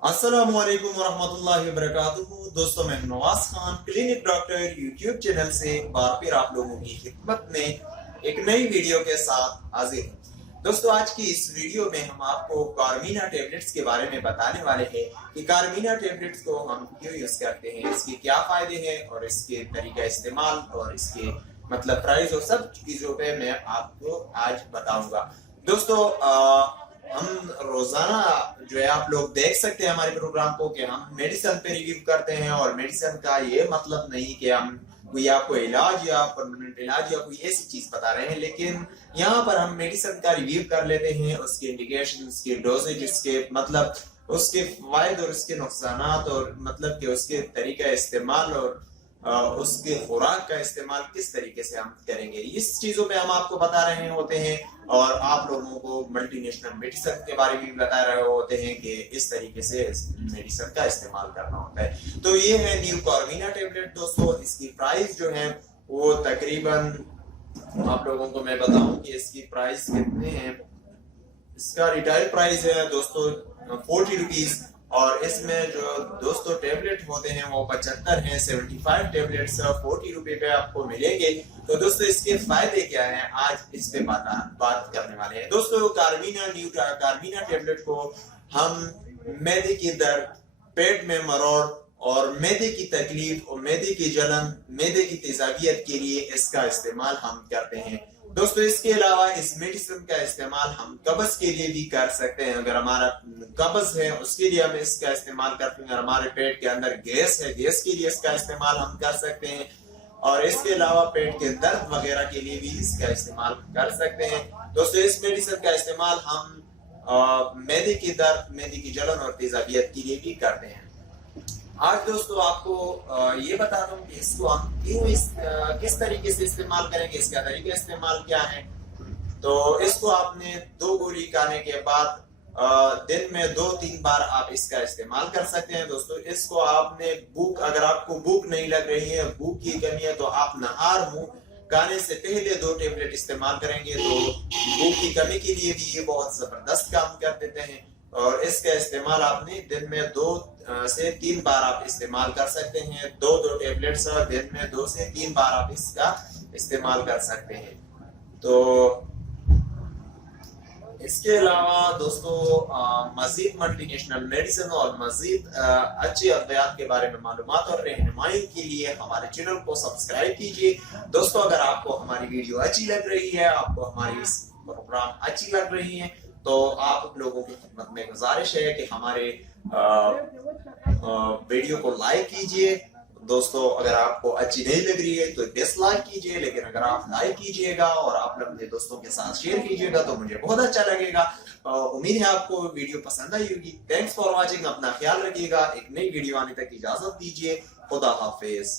अस्सलामुअलैकुम वरहमतुल्लाहि वबरकातुहू। दोस्तों, मैं Nawaz Khan clinic doctor YouTube channel से एक बार फिर आप लोगों की खिदमत में एक नई वीडियो के साथ हाजिर हूँ। दोस्तों, आज की इस वीडियो में हम आपको कार्मीना टेबलेट्स के बारे में बताने वाले हैं कि कार्मीना टेबलेट्स को हम क्यों यूज करते हैं, इसके क्या फायदे हैं और इसके तरीका इस्तेमाल और इसके मतलब प्राइस और सब चीजों पे मैं आपको आज बताऊंगा। दोस्तों, हम रोजाना जो है आप लोग देख सकते हैं हमारे प्रोग्राम को कि हम मेडिसिन पे रिव्यू करते हैं, और मेडिसिन का ये मतलब नहीं कि हम कोई आपको इलाज या परमानेंट इलाज या कोई ऐसी चीज बता रहे हैं, लेकिन यहाँ पर हम मेडिसिन का रिव्यू कर लेते हैं, उसके इंडिकेशन, उसके डोजेज, उसके मतलब उसके फायदे और उसके नुकसान, और मतलब कि उसके तरीका इस्तेमाल और उसके खुराक का इस्तेमाल किस तरीके से हम करेंगे, इस चीजों पे हम आपको बता रहे होते हैं। और आप लोगों को मल्टीनेशनल मेडिसिन के बारे में भी बता रहे होते हैं कि इस तरीके से मेडिसिन का इस्तेमाल करना होता है। तो ये है न्यू कार्मीना टेबलेट। दोस्तों, इसकी प्राइस जो है वो तकरीबन आप लोगों को मैं बताऊं कि इसकी प्राइस कितने हैं। इसका रिटेल प्राइस है दोस्तों 40 रुपीज, और इसमें जो दोस्तों टेबलेट होते हैं वो 75 हैं। 75 टेबलेट्स 40 रुपए पे आपको मिलेंगे। तो दोस्तों, इसके फायदे क्या हैं, आज इस पे बात करने वाले हैं। दोस्तों, कार्मीना टेबलेट को हम मैदे की दर्द, पेट में मरोड़ और मैदे की तकलीफ और मैदे की जलन, मैदे की तेजाबियत के लिए इसका इस्तेमाल हम करते हैं। दोस्तों, इसके अलावा इस मेडिसिन का इस्तेमाल हम कब्ज के लिए भी कर सकते हैं। अगर हमारा कब्ज है उसके लिए हम इसका इस्तेमाल करते हैं। अगर हमारे पेट के अंदर गैस है, गैस के लिए इसका इस्तेमाल हम कर सकते हैं। और इसके अलावा पेट के दर्द वगैरह के लिए भी इसका इस्तेमाल कर सकते हैं। दोस्तों, इस मेडिसिन का इस्तेमाल हम मैदे की दर्द, मैदे की जलन और तेजाबियत के लिए भी करते हैं। आज दोस्तों आपको ये बता दूं कि इसको हम किस तरीके से इस्तेमाल करेंगे, इसका तरीका इस्तेमाल क्या है। तो इसको आपने 2 गोली खाने के बाद दिन में 2-3 बार आप इसका इस्तेमाल कर सकते हैं। दोस्तों, इसको आपने अगर आपको भूख नहीं लग रही है, भूख की कमी है, तो आप नहार मुंह खाने से पहले 2 टेबलेट इस्तेमाल करेंगे तो भूख की कमी के लिए भी ये बहुत जबरदस्त काम कर देते हैं। और इसका इस्तेमाल आपने दिन में 2 से 3 बार आप इस्तेमाल कर सकते हैं। 2 टेबलेट्स दिन में 2 से 3 बार आप इसका इस्तेमाल कर सकते हैं। तो इसके अलावा दोस्तों, मजीद मल्टीनेशनल मेडिसिन और मजीद अच्छे अद्वियात के बारे में मालूमात और रहनुमाई के लिए हमारे चैनल को सब्सक्राइब कीजिए। दोस्तों, अगर आपको हमारी वीडियो अच्छी लग रही है, आपको हमारी इस प्रोग्राम अच्छी लग रही है, तो आप लोगों की खिदमत में गुजारिश है कि हमारे वीडियो को लाइक कीजिए। दोस्तों, अगर आपको अच्छी नहीं लग रही है तो डिसलाइक कीजिए, लेकिन अगर आप लाइक कीजिएगा और आप अपने दोस्तों के साथ शेयर कीजिएगा तो मुझे बहुत अच्छा लगेगा। उम्मीद है आपको वीडियो पसंद आई होगी। Thanks for watching. अपना ख्याल रखिएगा। एक नई वीडियो आने तक इजाजत दीजिए। खुदा हाफिज।